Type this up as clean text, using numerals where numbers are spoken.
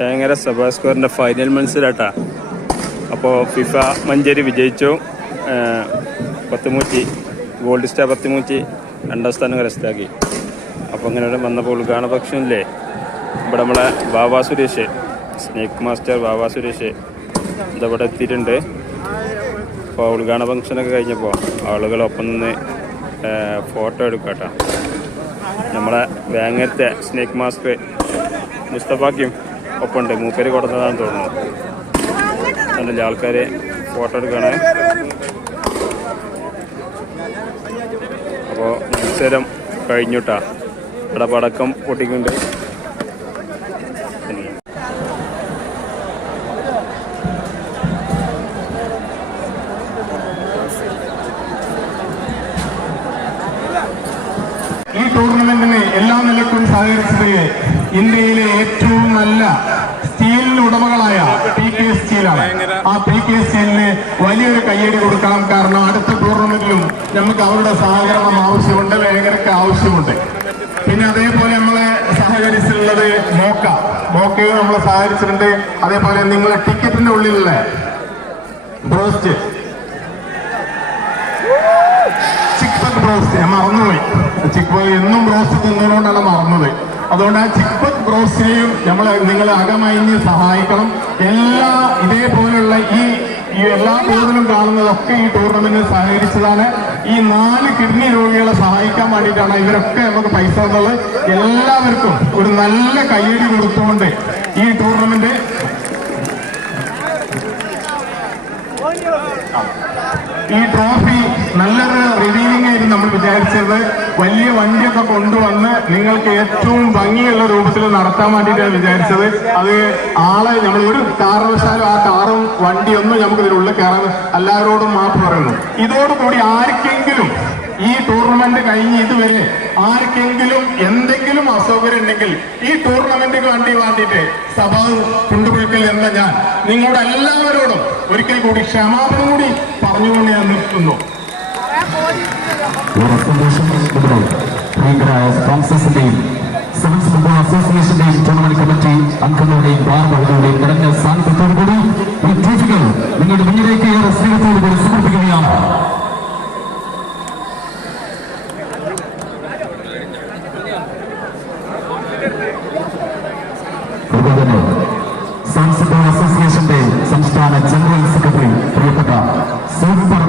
വേങ്ങര സഭാ സ്ക്വയറിൻ്റെ ഫൈനൽ മത്സരമാട്ടാ. അപ്പോൾ ഫിഫ മഞ്ചേരി വിജയിച്ചു. പത്തുമൂച്ചി ഗോൾഡ് സ്റ്റാർ പത്തുമൂച്ചി 2ാം സ്ഥാനം കരസ്ഥമാക്കി. അപ്പോൾ അങ്ങനെ വന്നപ്പോൾ ഉദ്ഘാടന ഫംഗ്ഷനിലെ ഇവിടെ നമ്മളെ ബാബാ സുരേഷ്, സ്നേക്ക് മാസ്റ്റർ ബാബാ സുരേഷ് ഇതവിടെ എത്തിയിട്ടുണ്ട്. അപ്പോൾ ഉദ്ഘാടന ഫംഗ്ഷനൊക്കെ കഴിഞ്ഞപ്പോൾ ആളുകളൊപ്പം നിന്ന് ഫോട്ടോ എടുക്കാട്ടോ. നമ്മളെ വേങ്ങരത്തെ സ്നേക്ക് മാസ്റ്റർ മുസ്തഫാക്കും ഒപ്പമുണ്ട്. മൂപ്പര് കൊടുത്തതാണെന്ന് തോന്നുന്നു. അതിൻ്റെ ആൾക്കാർ ഫോട്ടോ എടുക്കുകയാണ്. അപ്പോൾ മത്സരം കഴിഞ്ഞിട്ടാ. ഇവിടെ പടക്കം പൊട്ടിക്കുന്നുണ്ട്. ഈ ടൂർണമെന്റിന് എല്ലാ നിലക്കും സഹകരിച്ചത് ഇന്ത്യയിലെ ഏറ്റവും നല്ല സ്റ്റീലിന് ഉടമകളായ PK സ്റ്റീലാണ്. ആ PK സ്റ്റീലിന് വലിയൊരു കയ്യടി കൊടുക്കണം. കാരണം അടുത്ത ടൂർണമെന്റിലും നമുക്ക് അവരുടെ സഹകരണം ആവശ്യമുണ്ട്, വേങ്ങരക്ക് ആവശ്യമുണ്ട്. പിന്നെ അതേപോലെ നമ്മളെ സഹകരിച്ചിട്ടുള്ളത് മോക്കയും നമ്മൾ സഹകരിച്ചിട്ടുണ്ട്. അതേപോലെ നിങ്ങളെ ടിക്കറ്റിന്റെ ഉള്ളിലുള്ള ബ്രോസ്റ്റ്, ചിക്കൻ ബ്രോസ്റ്റ് ഞാൻ മറന്നുപോയി. എന്നും ബ്രോസ്റ്റ് തിന്നതുകൊണ്ടാണ് മറന്നത്. അതുകൊണ്ട് ആ ചിക്കൻ ബ്രോസ്റ്റിനെയും നിങ്ങൾ അകമഴിഞ്ഞ് സഹായിക്കണം. ഇതേപോലുള്ള ഈ എല്ലാ ടൂറിലും കാണുന്നതൊക്കെ ഈ ടൂർണമെന്റിൽ സഹകരിച്ചതാണ്. ഈ 4 കിഡ്നി രോഗികളെ സഹായിക്കാൻ വേണ്ടിയിട്ടാണ് ഇവരൊക്കെ നമുക്ക് പൈസ തന്നത്. എല്ലാവർക്കും ഒരു നല്ല കയ്യടി കൊടുത്തുകൊണ്ട് ഈ ടൂർണമെന്റ് ഈ ട്രോഫി നല്ലൊരു റിവീലിംഗ് ആയിരുന്നു നമ്മൾ വിചാരിച്ചത്. വലിയ വണ്ടിയൊക്കെ കൊണ്ടുവന്ന് നിങ്ങൾക്ക് ഏറ്റവും ഭംഗിയുള്ള രൂപത്തിൽ നടത്താൻ വേണ്ടിയിട്ടാണ് വിചാരിച്ചത്. അത് നമ്മൾ ഒരു കാരണവശാലും ആ കാറും വണ്ടിയൊന്നും നമുക്ക് ഇതിനുള്ളിൽ കയറാൻ എല്ലാവരോടും മാപ്പ് പറയുന്നു. ഇതോടുകൂടി ആർക്കെങ്കിലും ഈ ടൂർണമെന്റ് കഴിഞ്ഞ് ഇതുവരെ ആർക്കെങ്കിലും എന്തെങ്കിലും അസൗകര്യം ഉണ്ടെങ്കിൽ ഈ ടൂർണമെന്റിന് വേണ്ടിയിട്ട് സഭ കൊണ്ടുപോയിക്കൽ എന്ന ഞാൻ നിങ്ങളുടെ എല്ലാവരോടും ഒരിക്കൽ കൂടി ക്ഷമാപണം കൂടി പറഞ്ഞുകൊണ്ട് ഞാൻ നിർത്തുന്നു. സ്പോൺസേഴ്സിന്റെയും സെവൻസ് ഫുട്ബോൾ അസോസിയേഷന്റെയും ടൂർണമെന്റ് കമ്മിറ്റി അംഗങ്ങളുടെയും ഭാരവാഹികളുടെയും നിറഞ്ഞ സാന്നിധ്യത്തോടുകൂടി ഈ ട്രോഫികൾ നിങ്ങളുടെ മുന്നിലേക്ക് ഏറെ സ്നേഹത്തോടുകൂടി സമർപ്പിക്കുകയാണ്. ഫുട്ബോൾ അസോസിയേഷന്റെ സംസ്ഥാന ജനറൽ സെക്രട്ടറി പ്രിയപ്പെട്ട സൂപ്പർ